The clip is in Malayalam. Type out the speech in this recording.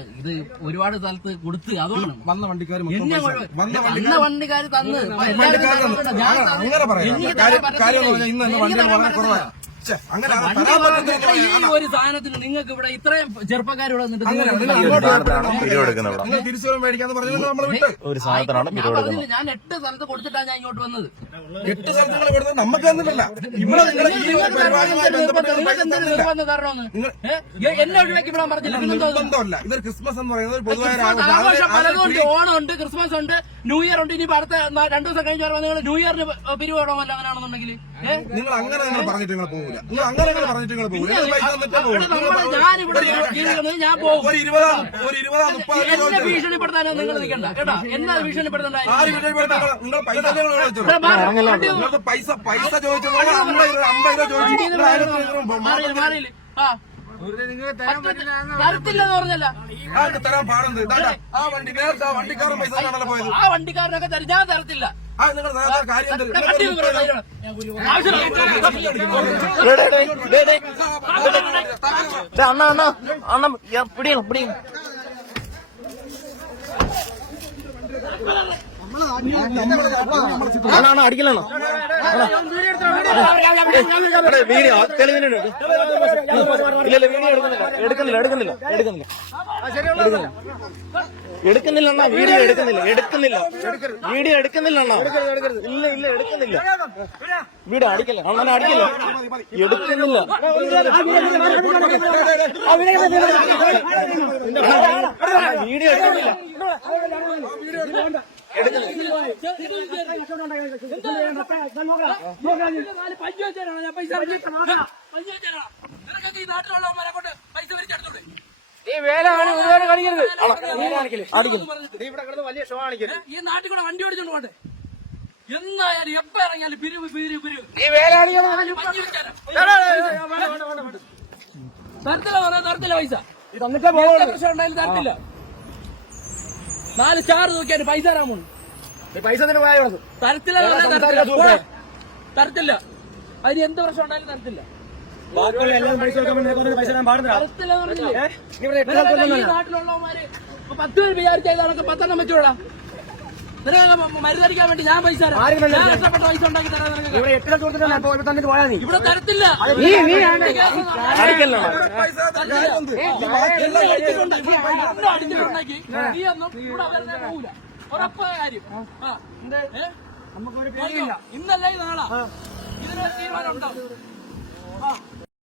ഇത് ഒരുപാട് സ്ഥലത്ത് കൊടുത്ത് അതുകൊണ്ട് വന്ന വണ്ടിക്കാർ വന്ന വണ്ടിക്കാർ തന്ന് അങ്ങനെ പറയാം. ഇന്ന് വണ്ടികൾ വളരെ കുറവാണ്. ഈ ഒരു സാധനത്തിന് നിങ്ങൾക്ക് ഇവിടെ ഇത്രയും ചെറുപ്പക്കാർ ഇവിടെ ഒരു സാധനമാണ് ഞാൻ 8 സ്ഥലത്ത് കൊടുത്തിട്ടാണ് ഞാൻ ഇങ്ങോട്ട് വന്നത്. 8 സ്ഥലത്തുകൾ കൊടുത്തത് നമുക്ക് തന്നിട്ടില്ല. ഇവിടെ എന്നെ ഒഴിവാക്കി വിടാൻ പറഞ്ഞില്ല. നിർബന്ധമല്ല. ഇതൊരു ക്രിസ്മസ് എന്ന് പറയുന്നത് പൊതുവായ ആഘോഷം പലതുണ്ട്. ഓണം ഉണ്ട്, ക്രിസ്മസ് ഉണ്ട്, ന്യൂ ഇയർ ഉണ്ട്. ഇനി അടുത്ത 2 ദിവസം കഴിഞ്ഞ് വരുമ്പോൾ നിങ്ങൾ ന്യൂ ഇയറിന് പിരിവിടമല്ലോ. അങ്ങനെയാണെന്നുണ്ടെങ്കിൽ നിങ്ങൾ അങ്ങനെ നിങ്ങൾ പറഞ്ഞിട്ട് നിങ്ങൾ പോകില്ല. നിങ്ങൾ അങ്ങനെ നിങ്ങൾ പറഞ്ഞിട്ട് നിങ്ങൾ പോകില്ല. ഞാനിവിടെ ഞാൻ പോകും. ഒരു 20-30 എന്നെ ഭീഷണിപ്പെടുത്താനോ നിങ്ങൾ നിൽക്കണ്ട കേട്ടോ. എന്നാ ഭീഷണിപ്പെടുത്തണ്ട. നിങ്ങൾ പൈസ ചോദിച്ചത് 50 രൂപ ചോദിച്ചു. മാറിയില്ല. തരത്തില്ലെന്ന് പറഞ്ഞല്ല. തരാൻ പാടുന്നത് ആ വണ്ടി നേരത്തെ ആ വണ്ടിക്കാരൻ പൈസ പോയത്. ആ വണ്ടിക്കാരനൊക്കെ തരും. ഞാൻ തരത്തില്ല. നിങ്ങൾ കാര്യം അടിക്കലാണോ വീഡിയോ തെളിവിനുണ്ട്. ഇല്ല എടുക്കുന്നില്ല അണ്ണാ. വീഡിയോ എടുക്കുന്നില്ല വീഡിയോ എടുക്കുന്നില്ല അണ്ണാ. ഇല്ല എടുക്കുന്നില്ല. വീഡിയോ അടിക്കല്ല അണ്ണനെ അടിക്കല്ല. എടുക്കുന്നില്ല. വീഡിയോ എടുക്കുന്നില്ല. ഈ വേലാണ് ഒരുപാട് കളിക്കരുത്. ഇവിടെ കിടന്ന് വലിയ ഷോ കാണിക്കരുത്. ഈ നാട്ടിൽ കൂടെ വണ്ടി ഓടിച്ചോണ്ട് പോട്ടെ. എന്നായാലും എപ്പ ഇറങ്ങിയാലും പിരിവ് ഈ വേലാണ് തരത്തില്ല പൈസ. പ്രശ്നം ഉണ്ടായാലും തരത്തില്ല. 4 സ്റ്റാർ നോക്കിയാലും പൈസ തരാമോ? പൈസ തരത്തില്ല. അതിന് എന്ത് പ്രശ്നം ഉണ്ടായാലും തരത്തില്ല. ഈ നാട്ടിലുള്ളവന്മാര് 10 പേര് വിചാരിച്ചതൊക്കെ 10 എണ്ണം വെച്ചോളാം. മരുന്നടിക്കാൻ വേണ്ടി ഞാൻ പൈസ കഷ്ടപ്പെട്ട പൈസ ഉണ്ടാക്കി തരാം. ഇവിടെ തരത്തില്ല. അടിച്ചിട്ടുണ്ടാക്കി നീ ഒന്നും ഇവിടെ അവരുടെ പോകൂല. ഉറപ്പായ കാര്യം. ഇന്നല്ല നാളാ ഇതിനൊരു തീരുമാനം ഉണ്ടാവും.